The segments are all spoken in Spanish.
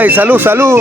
Ay, salud, salud.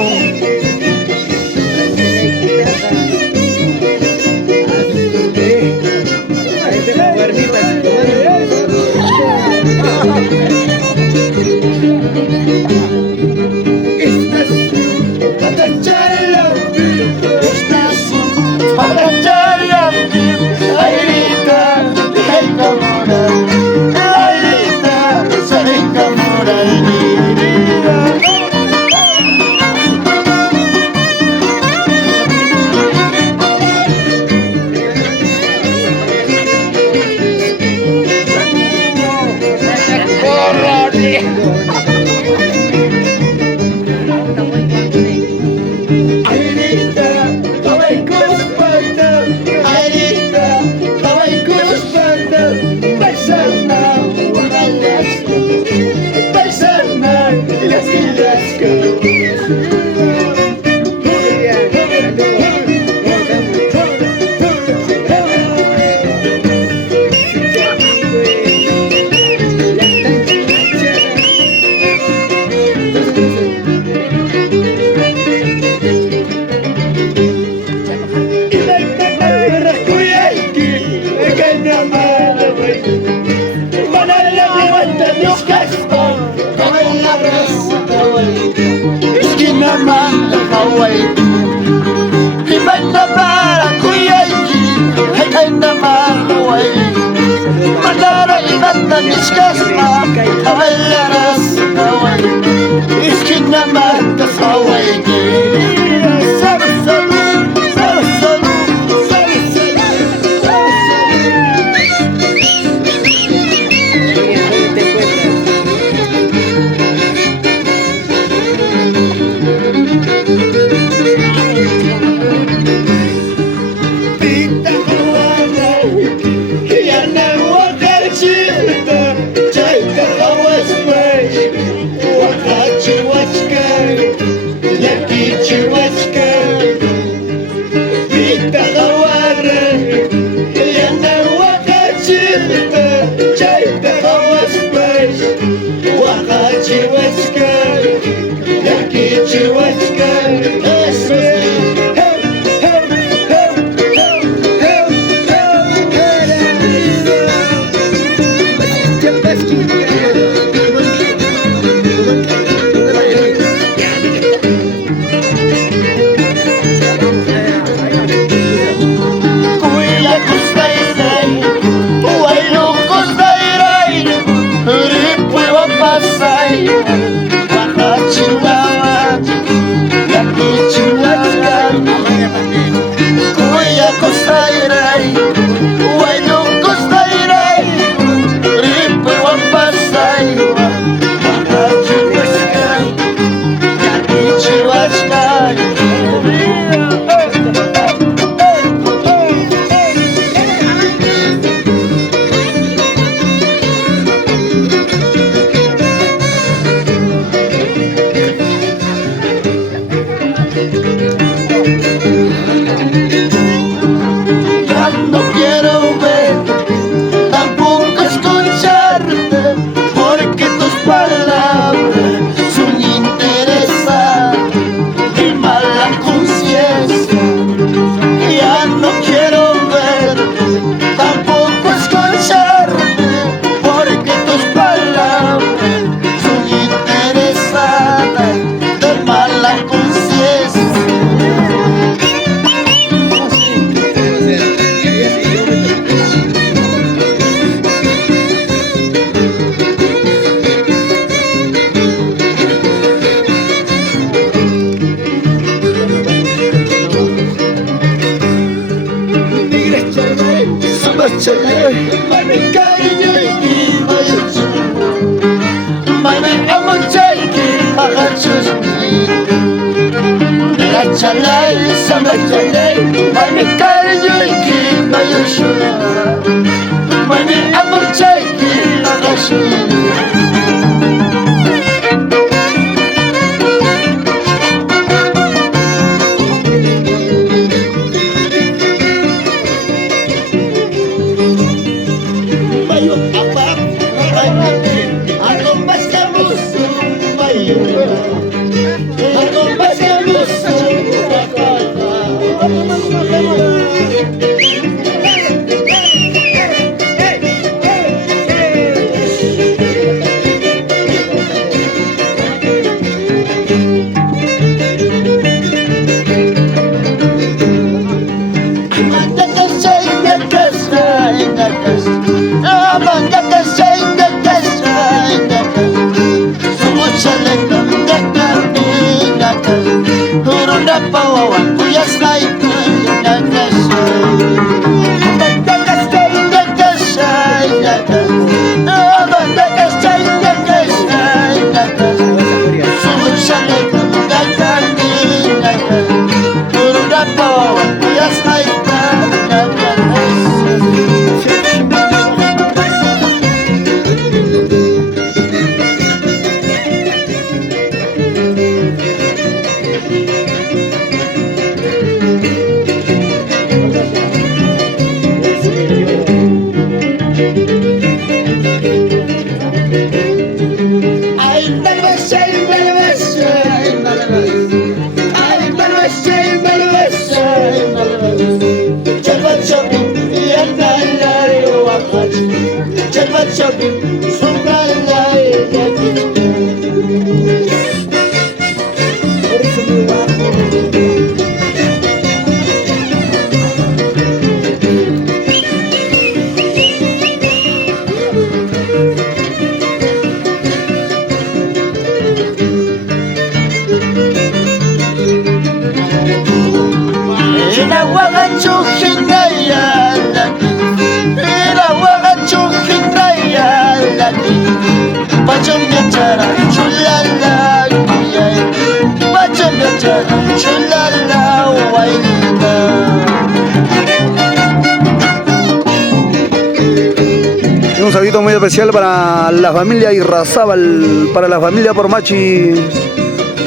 Un saludito muy especial para la familia Irrazábal, para la familia Pormachi,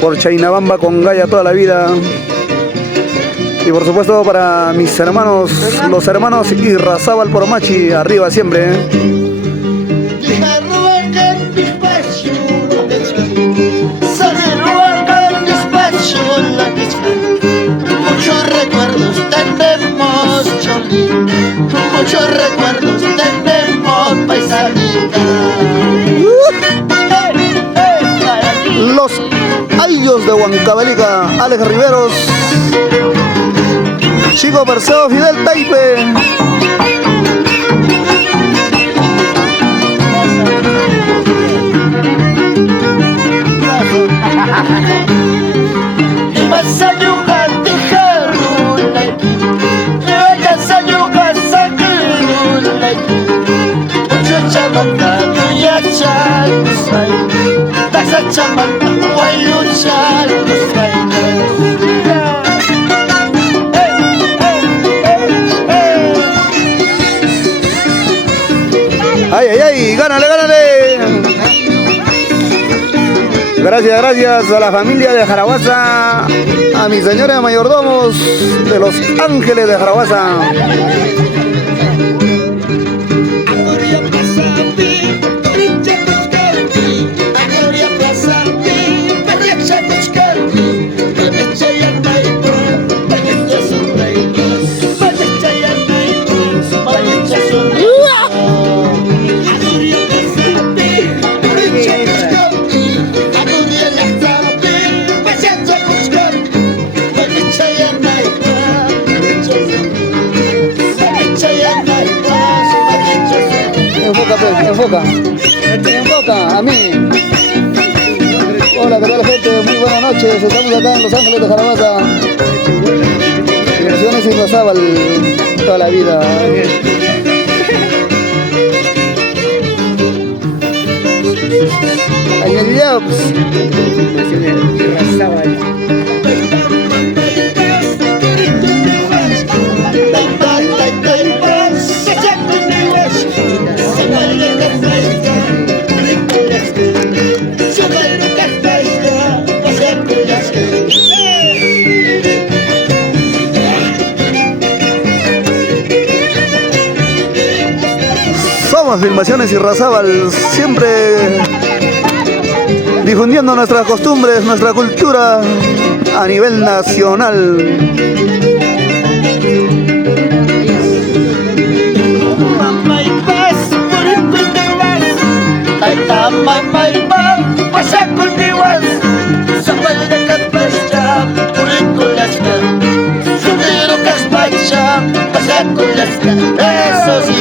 por Chainabamba con Gaya toda la vida. Y por supuesto para mis hermanos, los hermanos Irrazábal Pormachi, arriba siempre. Muchos recuerdos tenemos, Choli, muchos recuerdos tenemos, paisanita. Los Ayos de Huancavelica, Alex Riveros, Chico Perseo, Fidel Taipe. ¡Ay, ay, ay! ¡Gánale, gánale! Gracias, gracias a la familia de Jarabaza, a mis señores mayordomos de Los Ángeles de Jarabaza. Enfoca a mí. Hola, ¿qué tal, gente? Muy buenas noches. Estamos acá en Los Ángeles de Jarabaza. Direcciones Irrazábal toda la vida. Ahí el Yaps. Somos Filmaciones Irrazábal, siempre difundiendo nuestras costumbres, nuestra cultura a nivel nacional. Eso sí.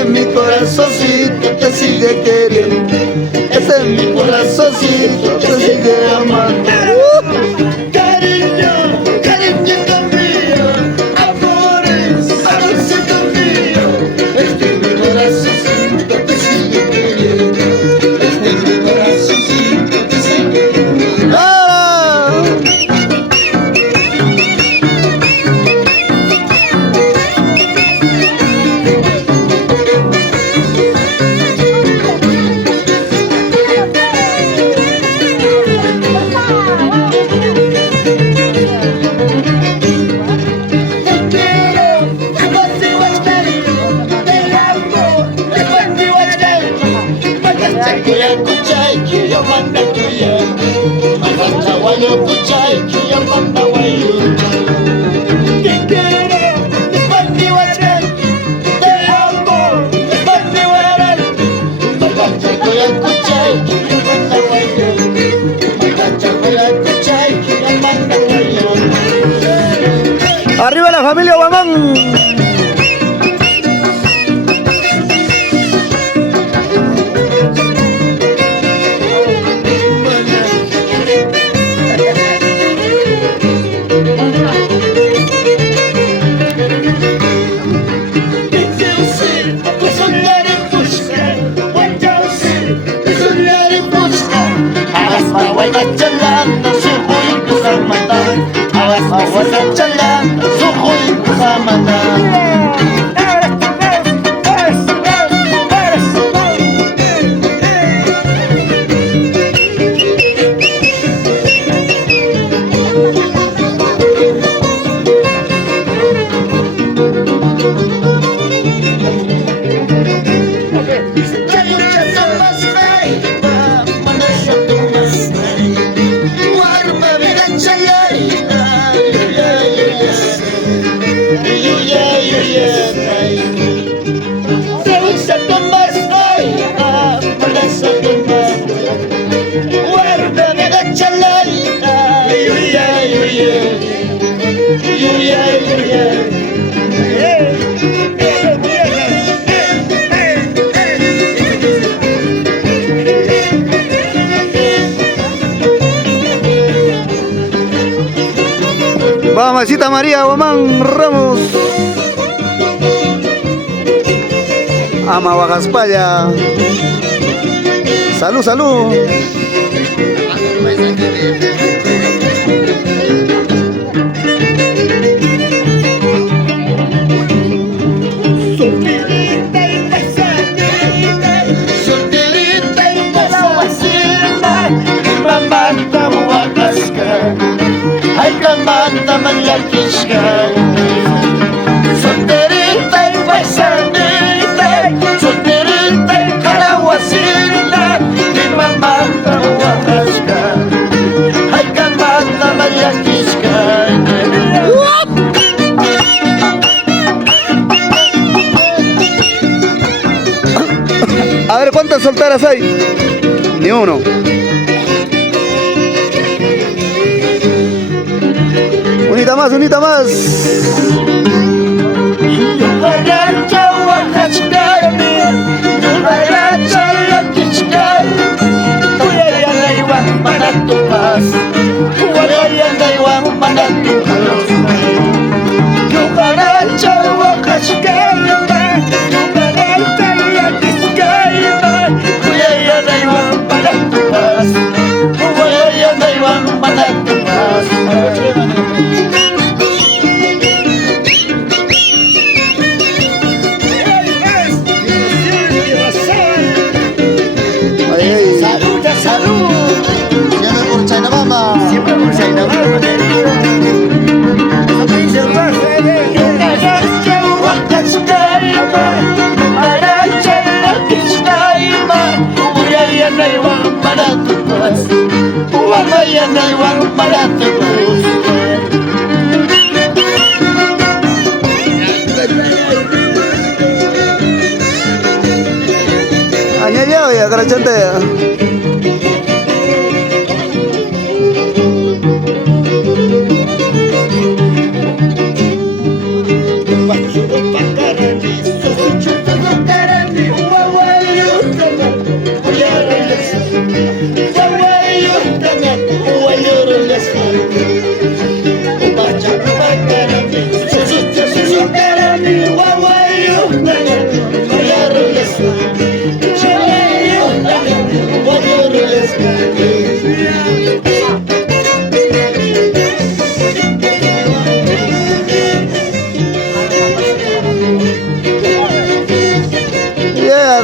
Ese es mi corazoncito, te sigue queriendo. Ese es mi corazoncito, te sigue amando. Cariño, cariñito mío, amores, amorcito mío. Este es mi corazoncito, te sigue queriendo. Este es mi corazoncito, te sigue queriendo. ¡Ah! ¡Arriba la familia Guamán! Mamacita María Guamán Ramos, ama Bajaspalla. Salud, salud. Manda Mariakishka, solterita y paisanita, solterita y caraguacita, mi mamá está guajasca, ay camanda Mariakishka. A ver, ¿cuántas solteras hay? Ni uno. Unita más, unita más. Añadió ya, carachantea. Pachuco pa' carne, soy chuto con cara.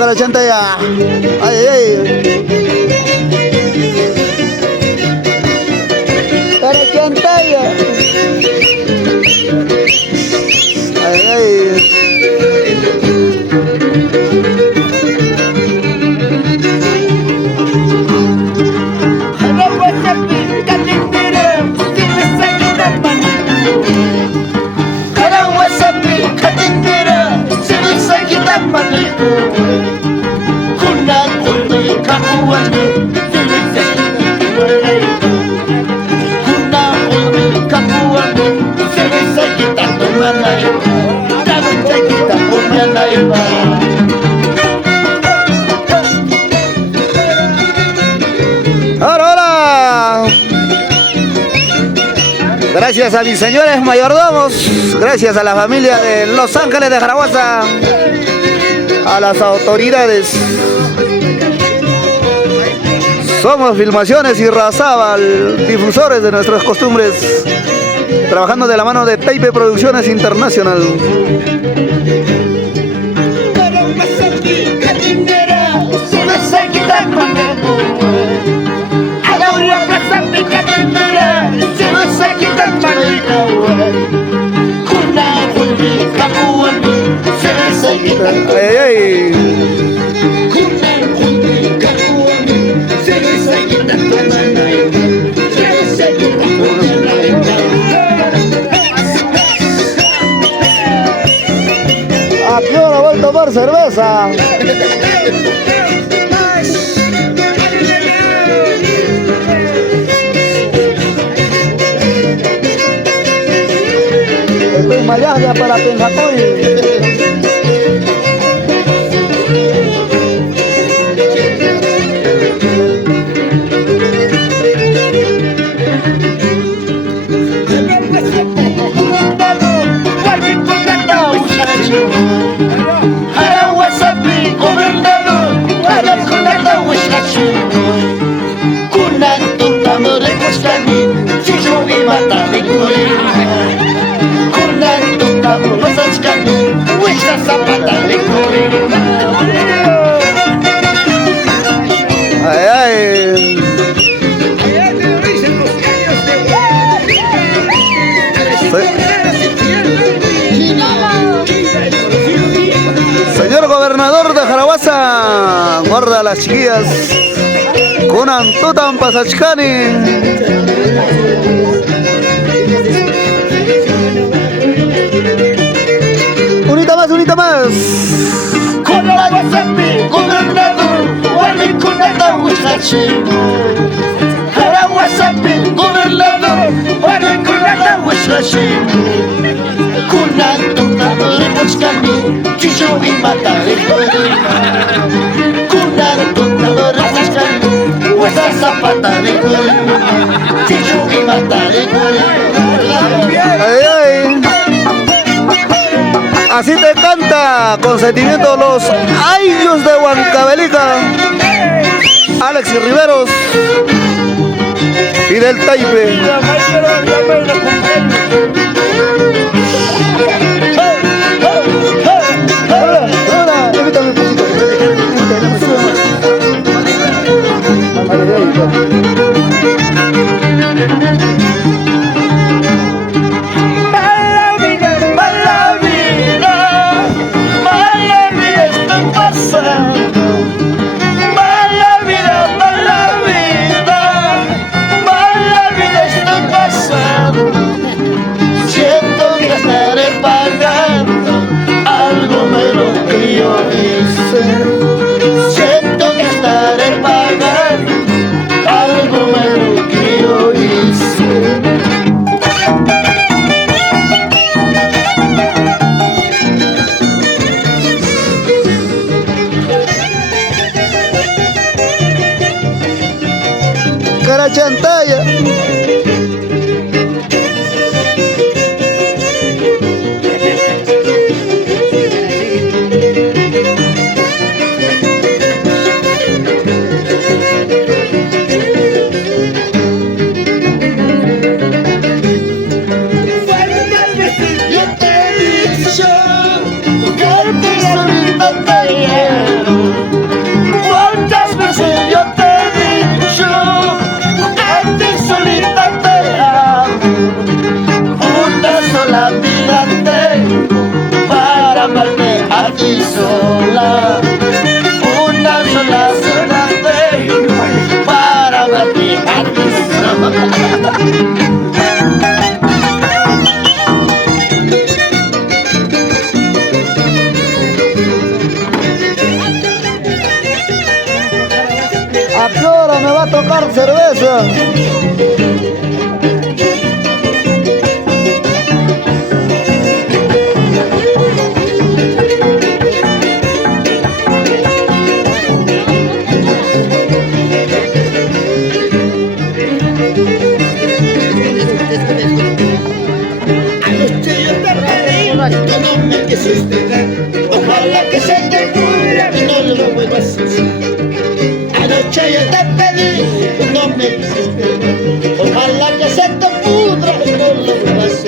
para chanta ya. Ay, ay. Para chanta ya. Ay, ay. Ahora, hola. Gracias a mis señores mayordomos, gracias a la familia de Los Ángeles de Jaraguaza, a las autoridades. Somos Filmaciones y Razábal, difusores de nuestras costumbres, trabajando de la mano de Taipe Producciones Internacional. Ay, ay. ¿A qué hora voy a tomar cerveza? Estoy mallada para Penjacoy. Ay, ay. Señor gobernador de Jaraguaza, guarda a las chiquillas con Antutan Pasachcani. Unita más. Ay, ay. Así te canta con sentimiento los ayllus de Huancavelica, Alex y Riveros y del Taipe. hiciste daño. Ojalá que se te pudra y no lo vuelvas a hacer. Anoche yo te pedí, no me hiciste daño. Ojalá que se te pudra y no lo vuelvas a hacer.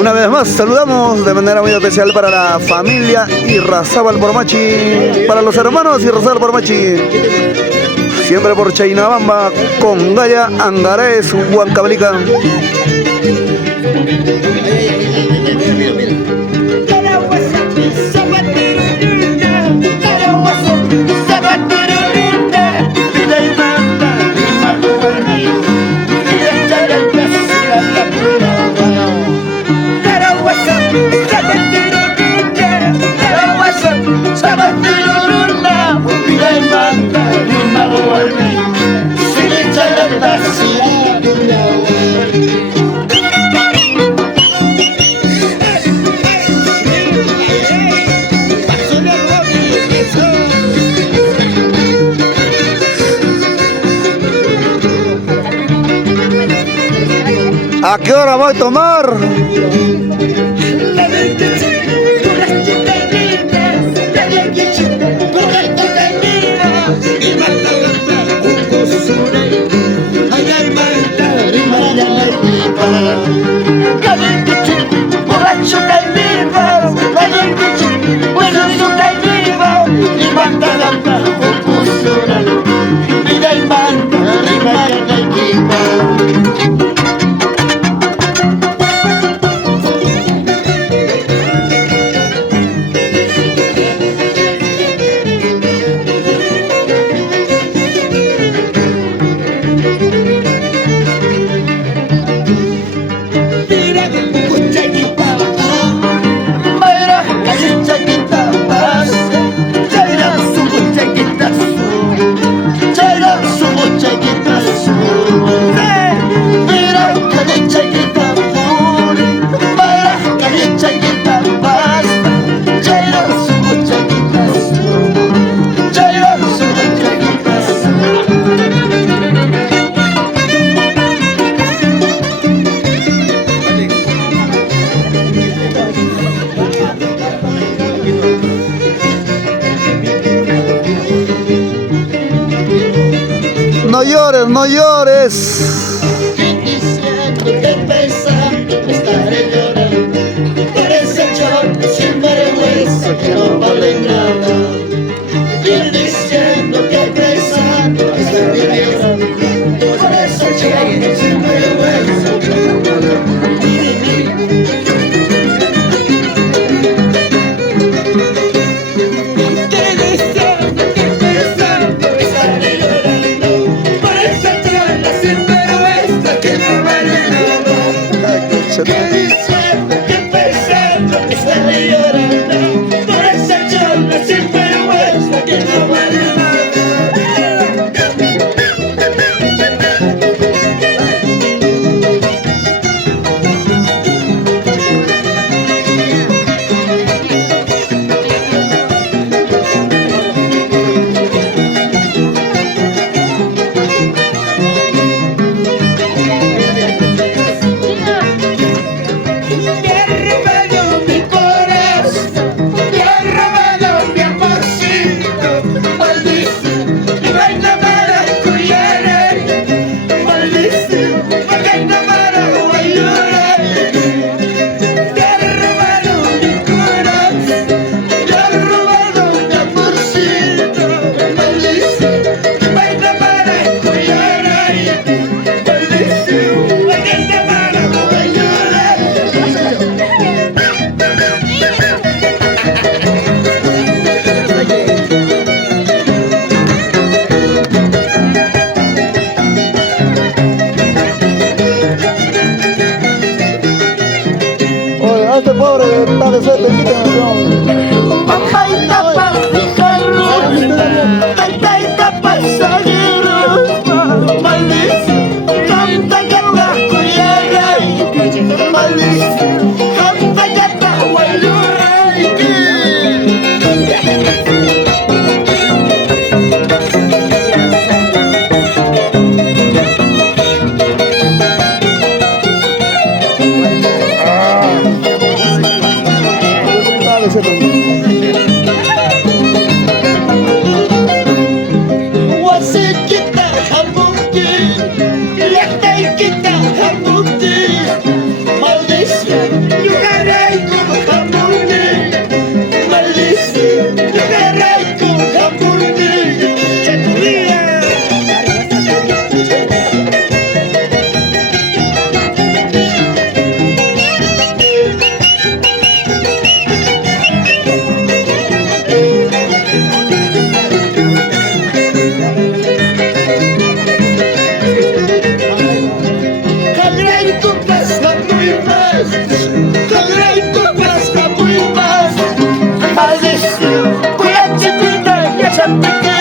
Una vez más saludamos de manera muy especial para la familia Irrazábal Pormachi, para los hermanos Irrazábal Pormachi, siempre por Chainabamba, Congaya, Angarés, Huancavelica. ¿A qué hora voy a tomar? No llores, no llores. Diciendo que pensando que estaré llorando por ese chorro sin vergüenza que no vale nada. Y diciendo que pensando que estaré llorando por ese chorro sin vergüenza que no vale nada. ya te quedé